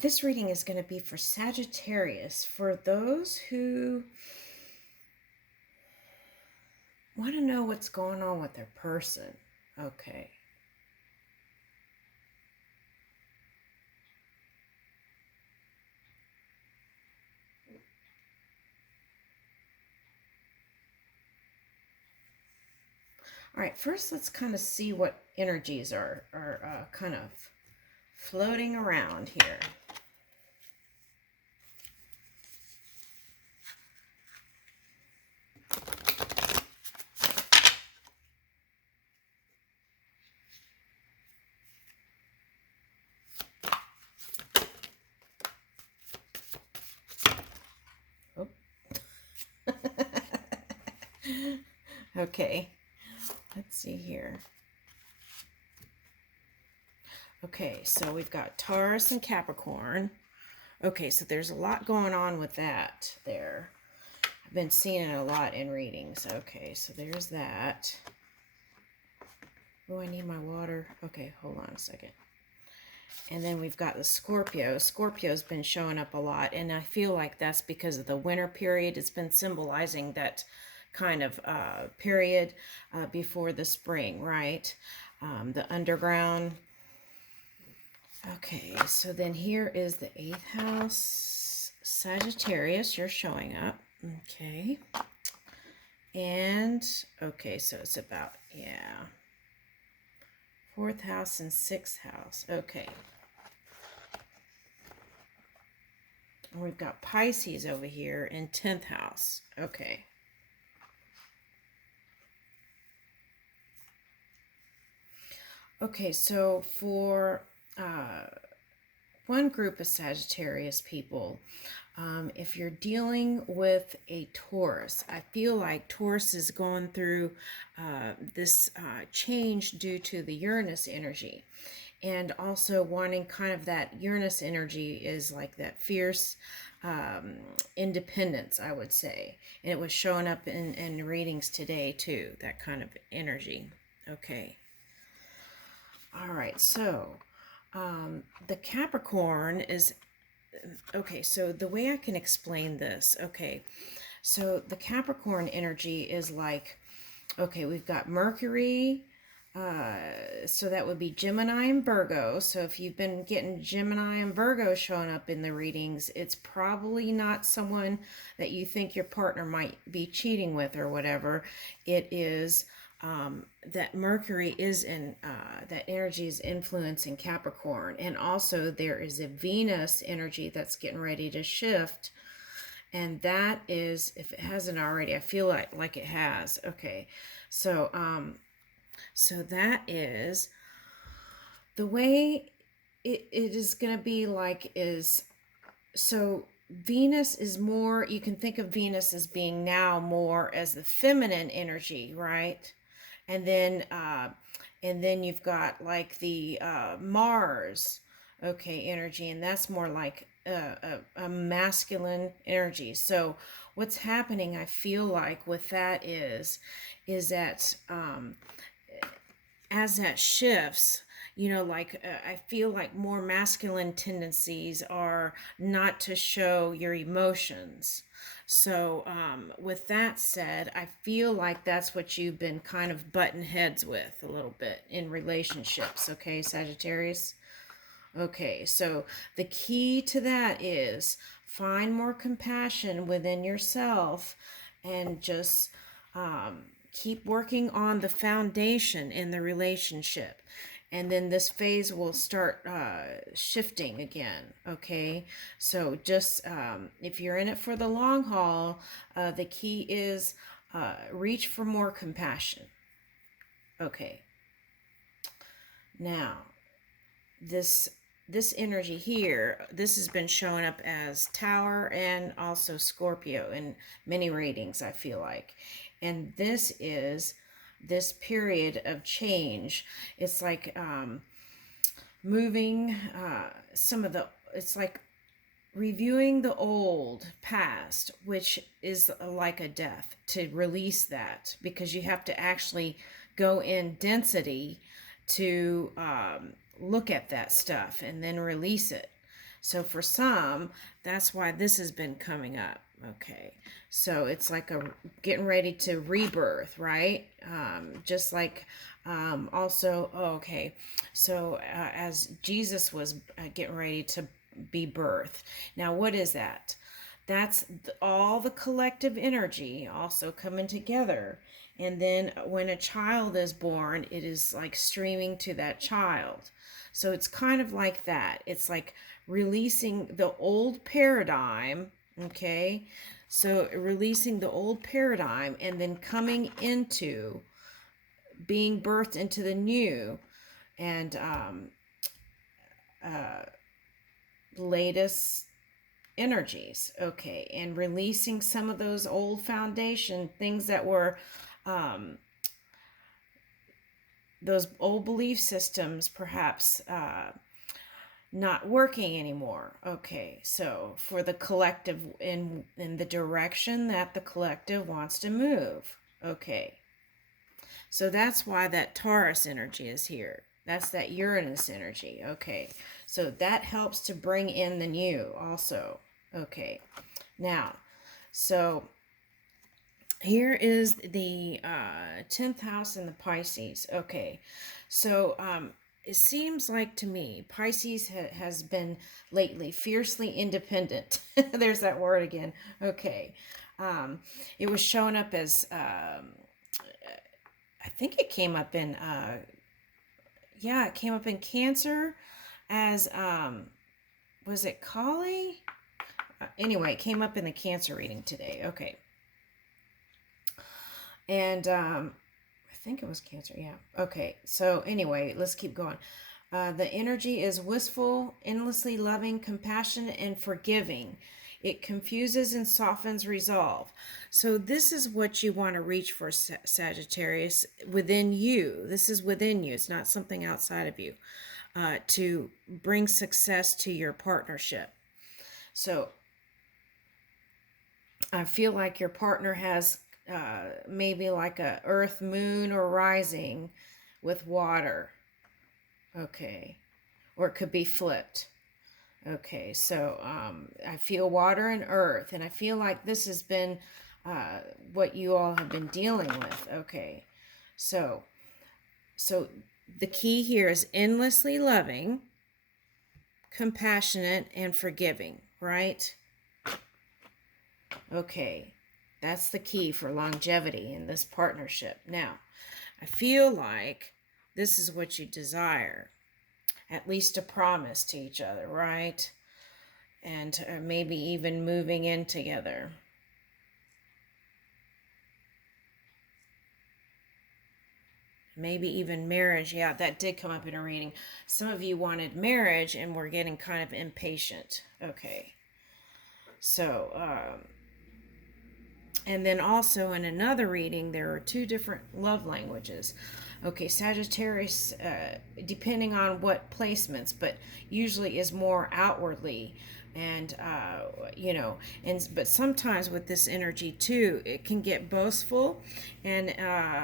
This reading is going to be for Sagittarius, for those who want to know what's going on with their person. Okay. All right, first let's kind of see what energies are kind of floating around here. Oh. Okay, let's see here. Okay, so we've got Taurus and Capricorn. Okay, so there's a lot going on with that there. I've been seeing it a lot in readings. Okay, so there's that. Oh, I need my water. Okay, hold on a second. And then we've got the Scorpio. Scorpio's been showing up a lot, and I feel like that's because of the winter period. It's been symbolizing that kind of period before the spring, right? The underground. Okay, so then here is the 8th house. Sagittarius, you're showing up. Okay. And, okay, so it's about, yeah. 4th house and 6th house. Okay. And we've got Pisces over here in 10th house. Okay. Okay, so for one group of Sagittarius people, if you're dealing with a Taurus, I feel like Taurus is going through this change due to the Uranus energy. And also wanting kind of that Uranus energy is like that fierce independence, I would say. And it was showing up in readings today too, that kind of energy. Okay. All right, so the Capricorn is, okay, so the way I can explain this, okay, so the Capricorn energy is like, okay, we've got Mercury, so that would be Gemini and Virgo. So if you've been getting Gemini and Virgo showing up in the readings, it's probably not someone that you think your partner might be cheating with or whatever. It is that Mercury is in, that energy is influencing Capricorn. And also there is a Venus energy that's getting ready to shift. And that is, if it hasn't already, I feel like it has. Okay, so so that is the way it is going to be like is, so Venus is more, you can think of Venus as being now more as the feminine energy, right? And then you've got like the Mars, okay, energy, and that's more like a masculine energy. So what's happening, I feel like, with that is that as that shifts, you know, like I feel like more masculine tendencies are not to show your emotions. So with that said, I feel like that's what you've been kind of butting heads with a little bit in relationships, okay, Sagittarius? Okay, so the key to that is find more compassion within yourself and just keep working on the foundation in the relationship. And then this phase will start shifting again, okay? So just if you're in it for the long haul, the key is reach for more compassion. Okay. Now, this energy here, this has been showing up as Tower and also Scorpio in many readings, I feel like. And this is this period of change. It's like moving some of the, it's like reviewing the old past, which is like a death, to release that, because you have to actually go in density to look at that stuff and then release it. So for some, that's why this has been coming up. Okay, so it's like a getting ready to rebirth, right? Just like also, oh, okay, so as Jesus was getting ready to be birthed. Now, what is that? That's all the collective energy also coming together. And then when a child is born, it is like streaming to that child. So it's kind of like that. It's like releasing the old paradigm, okay? So releasing the old paradigm and then coming into being birthed into the new and latest energies, okay, and releasing some of those old foundation things that were those old belief systems perhaps not working anymore. Okay, so for the collective in the direction that the collective wants to move. Okay, so that's why that Taurus energy is here. That's that Uranus energy. Okay, so that helps to bring in the new also. Okay, now, so here is the 10th house in the Pisces. Okay, so it seems like to me Pisces has been lately fiercely independent. There's that word again. Okay, it was showing up as I think it came up in yeah, it came up in Cancer as was it Kali? Anyway, it came up in the Cancer reading today. Okay. And I think it was Cancer. Yeah. Okay. So anyway, let's keep going. The energy is wistful, endlessly loving, compassionate, and forgiving. It confuses and softens resolve. So this is what you want to reach for, Sagittarius, within you. This is within you. It's not something outside of you. To bring success to your partnership. So I feel like your partner has maybe like a earth, moon, or rising with water. Okay. Or it could be flipped. Okay, so I feel water and earth, and I feel like this has been what you all have been dealing with. Okay, so the key here is endlessly loving, compassionate, and forgiving, right? Okay, that's the key for longevity in this partnership. Now, I feel like this is what you desire, at least a promise to each other, right? And maybe even moving in together. Maybe even marriage. Yeah, that did come up in a reading. Some of you wanted marriage and were getting kind of impatient. Okay. So, and then also in another reading, there are two different love languages. Okay, Sagittarius, depending on what placements, but usually is more outwardly. And, but sometimes with this energy too, it can get boastful and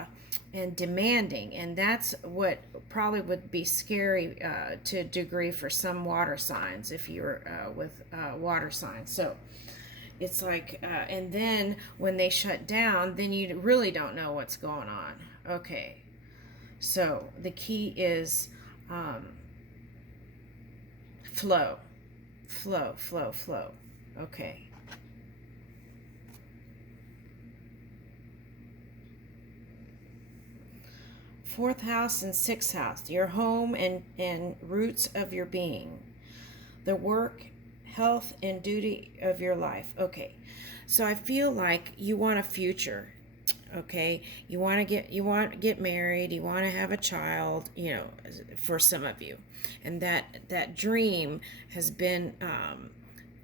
demanding. And that's what probably would be scary to a degree for some water signs if you're with water signs. So, it's like, and then when they shut down, then you really don't know what's going on. Okay. So the key is flow, flow, flow, flow. Okay. Fourth house and sixth house, your home and roots of your being. The work, health, and duty of your life. Okay. So I feel like you want a future. Okay, you want to get married, you want to have a child, for some of you, and that dream has been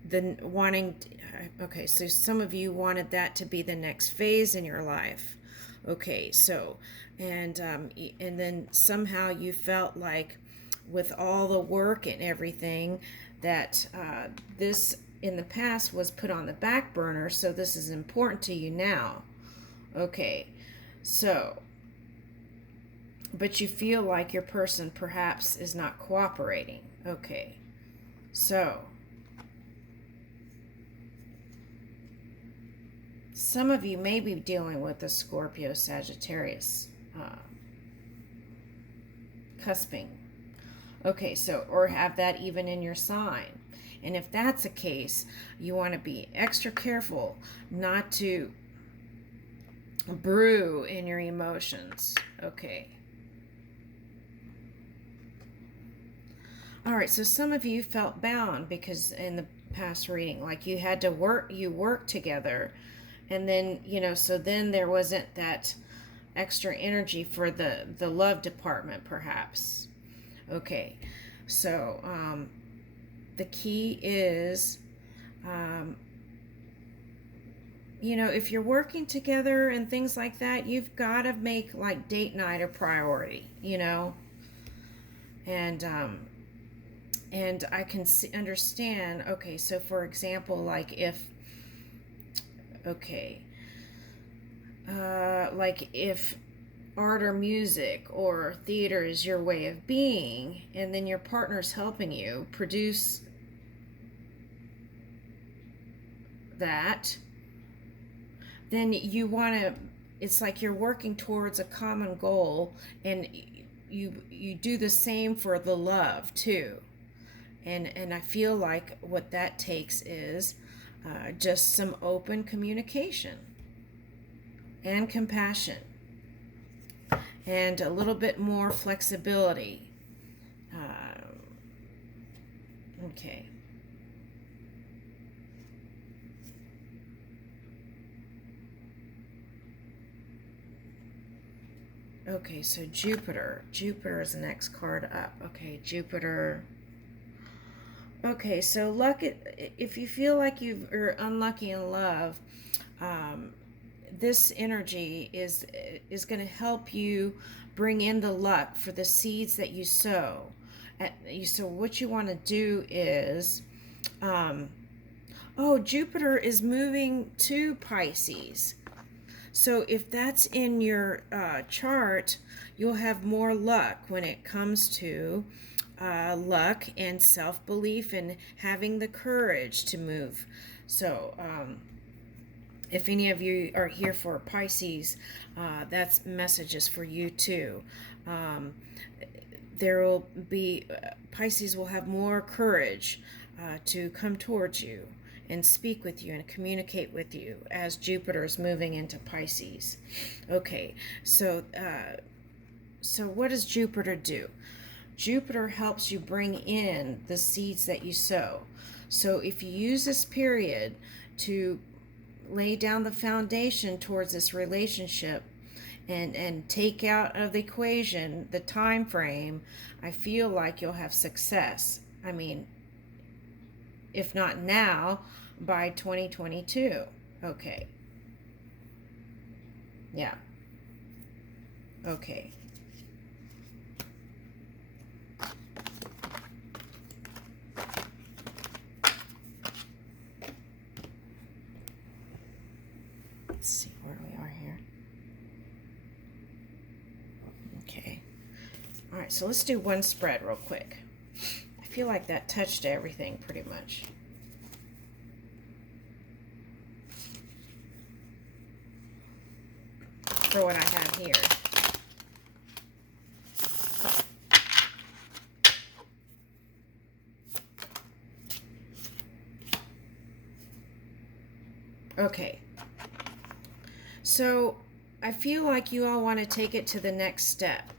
the wanting. Okay, so some of you wanted that to be the next phase in your life. Okay, so and then somehow you felt like with all the work and everything that this in the past was put on the back burner, so this is important to you now. Okay, so, but you feel like your person perhaps is not cooperating. Okay, so some of you may be dealing with the Scorpio Sagittarius cusping. Okay, so, or have that even in your sign. And if that's the case, you want to be extra careful not to brew in your emotions. Okay. All right, so some of you felt bound because in the past reading, like you had to work together, and then, so then there wasn't that extra energy for the love department, perhaps. Okay, so the key is, if you're working together and things like that, you've got to make like date night a priority, and I can understand. Okay, so for example, like if art or music or theater is your way of being, and then your partner's helping you produce that, then you want to, it's like you're working towards a common goal, and you do the same for the love too. And I feel like what that takes is just some open communication and compassion and a little bit more flexibility. Okay. Okay, so Jupiter. Jupiter is the next card up. Okay, Jupiter. Okay, so luck. If you feel like you're unlucky in love, this energy is going to help you bring in the luck for the seeds that you sow. So what you want to do is, Jupiter is moving to Pisces. So if that's in your chart, you'll have more luck when it comes to luck and self-belief and having the courage to move. So if any of you are here for Pisces, that's messages for you too. There will be, Pisces will have more courage to come towards you and speak with you and communicate with you as Jupiter is moving into Pisces. Okay, so what does Jupiter do? Jupiter helps you bring in the seeds that you sow. So if you use this period to lay down the foundation towards this relationship and take out of the equation the time frame, I feel like you'll have success. I mean, if not now, by 2022. Okay. Yeah. Okay. Let's see where we are here. Okay. All right, so let's do one spread real quick. I feel like that touched everything pretty much. For what I have here. Okay. So I feel like you all want to take it to the next step,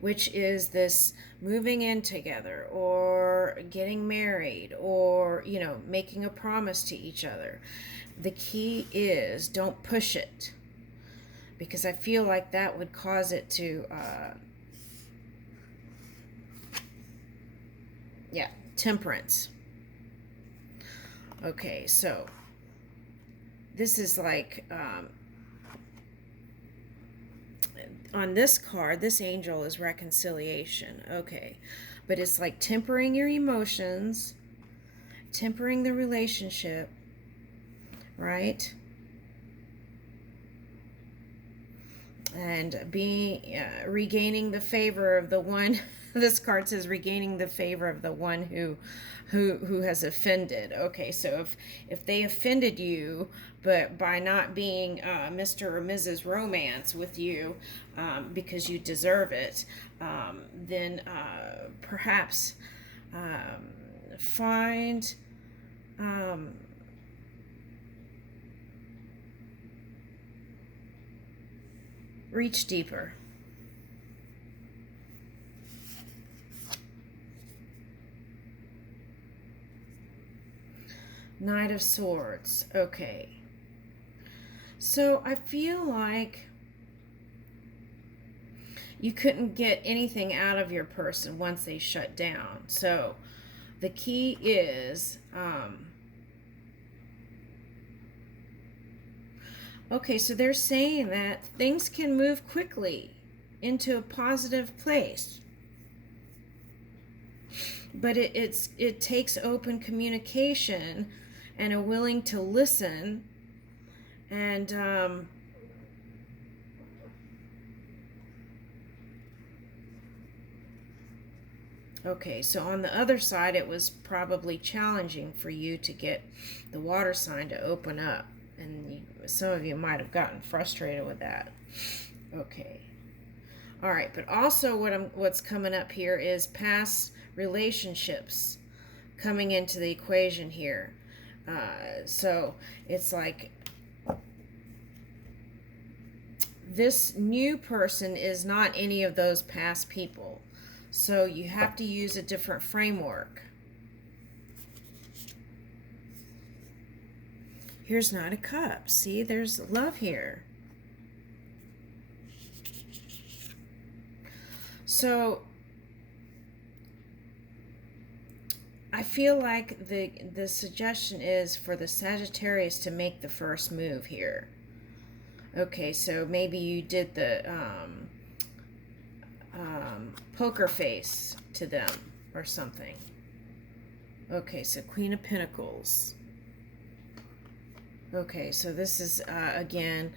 which is this moving in together or getting married or, making a promise to each other. The key is don't push it, because I feel like that would cause it to, temperance. Okay, so this is like, on this card, this angel is reconciliation. Okay, but it's like tempering your emotions, tempering the relationship, right? and being regaining the favor of the one. This card says regaining the favor of the one who has offended. Okay, so if they offended you, but by not being Mr. or Mrs. Romance with you, because you deserve it, then perhaps find reach deeper. Knight of Swords. Okay. So I feel like you couldn't get anything out of your person once they shut down. So the key is, okay, so they're saying that things can move quickly into a positive place. But it takes open communication and a willing to listen, and okay, so on the other side, it was probably challenging for you to get the water sign to open up, and some of you might have gotten frustrated with that. Okay. All right, but also what's coming up here is past relationships coming into the equation here. So it's like this new person is not any of those past people. So you have to use a different framework. Here's Knight of Cups. See, there's love here. So I feel like the suggestion is for the Sagittarius to make the first move here. Okay, so maybe you did the poker face to them or something. Okay, so Queen of Pentacles. Okay, so this is, again,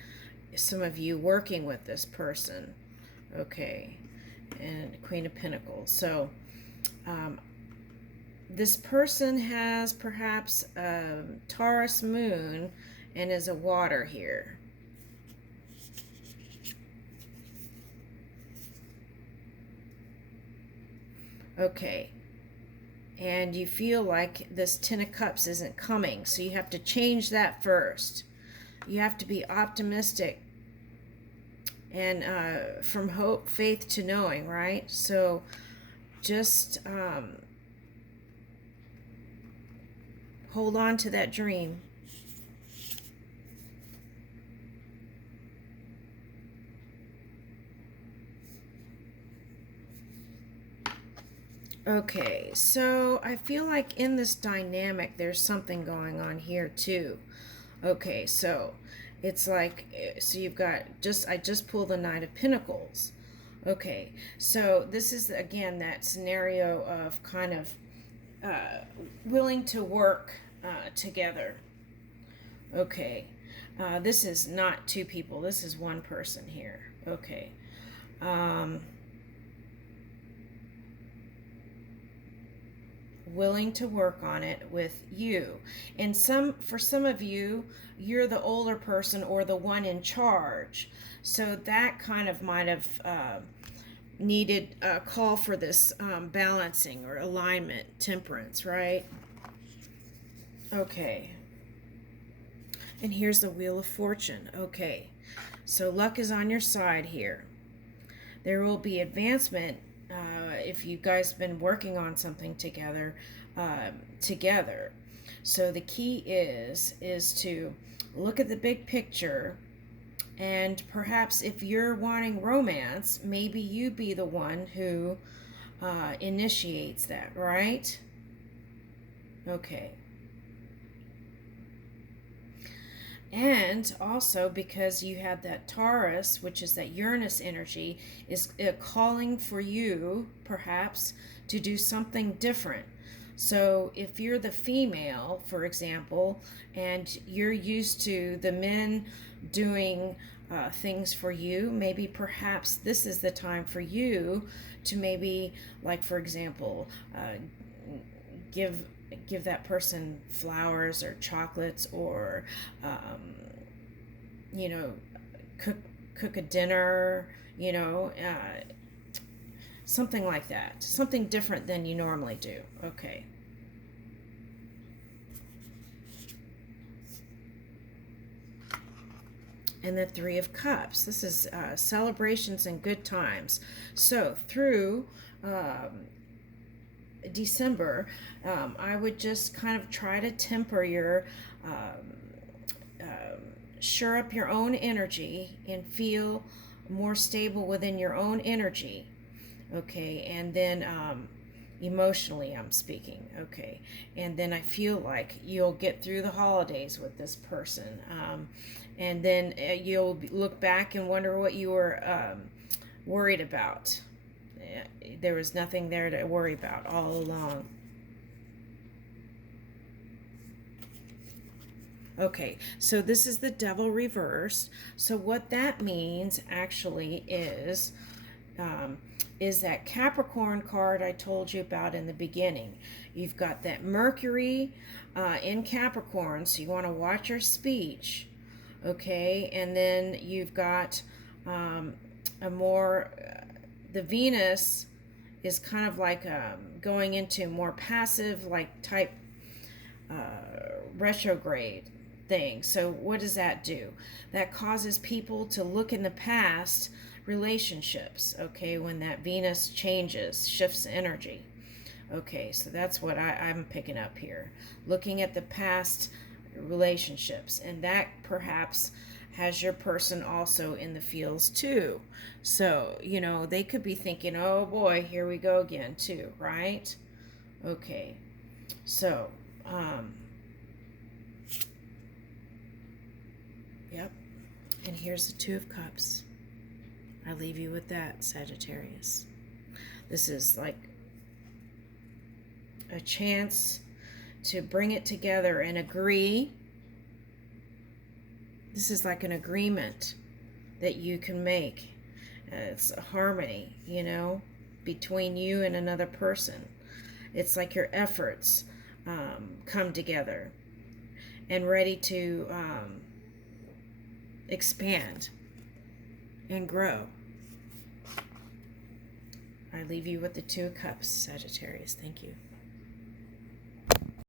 some of you working with this person. Okay, and Queen of Pentacles. So, this person has perhaps a Taurus moon and is a water here. Okay. And you feel like this Ten of Cups isn't coming, so you have to change that first. You have to be optimistic and from hope, faith to knowing, right? So just hold on to that dream. Okay, so I feel like in this dynamic there's something going on here too. Okay, so it's like, so you've got I just pulled the Knight of Pentacles. Okay, so this is again that scenario of kind of willing to work together. Okay, this is not two people, this is one person here. Okay. Willing to work on it with you. And for some of you, you're the older person or the one in charge. So that kind of might have needed a call for this balancing or alignment, temperance, right? Okay. And here's the Wheel of Fortune. Okay. So luck is on your side here. There will be advancement if you guys have been working on something together. So the key is to look at the big picture, and perhaps if you're wanting romance, maybe you be the one who initiates that, right? Okay. And also because you had that Taurus, which is that Uranus energy, is calling for you, perhaps, to do something different. So if you're the female, for example, and you're used to the men doing things for you. Maybe perhaps this is the time for you to maybe, like for example, give that person flowers or chocolates, or you know, cook a dinner, something like that, something different than you normally do. Okay. And the Three of Cups. This is celebrations and good times. So through December, I would just kind of try to temper your, shore up your own energy and feel more stable within your own energy. Okay, and then emotionally, I'm speaking. Okay, and then I feel like you'll get through the holidays with this person. And then you'll look back and wonder what you were worried about. There was nothing there to worry about all along. Okay, so this is the Devil reversed. So what that means actually is that Capricorn card I told you about in the beginning. You've got that Mercury in Capricorn, so you want to watch your speech. Okay, and then you've got a more, the Venus is kind of like going into more passive, like type retrograde thing. So what does that do? That causes people to look in the past relationships, okay, when that Venus changes, shifts energy. Okay, so that's what I'm picking up here. Looking at the past relationships, and that perhaps has your person also in the feels too. So, they could be thinking, oh boy, here we go again too, right? Okay, so, yep, and here's the Two of Cups. I leave you with that, Sagittarius. This is like a chance to bring it together and agree. This is like an agreement that you can make. It's a harmony, between you and another person. It's like your efforts come together and ready to expand and grow. I leave you with the Two of Cups, Sagittarius. Thank you.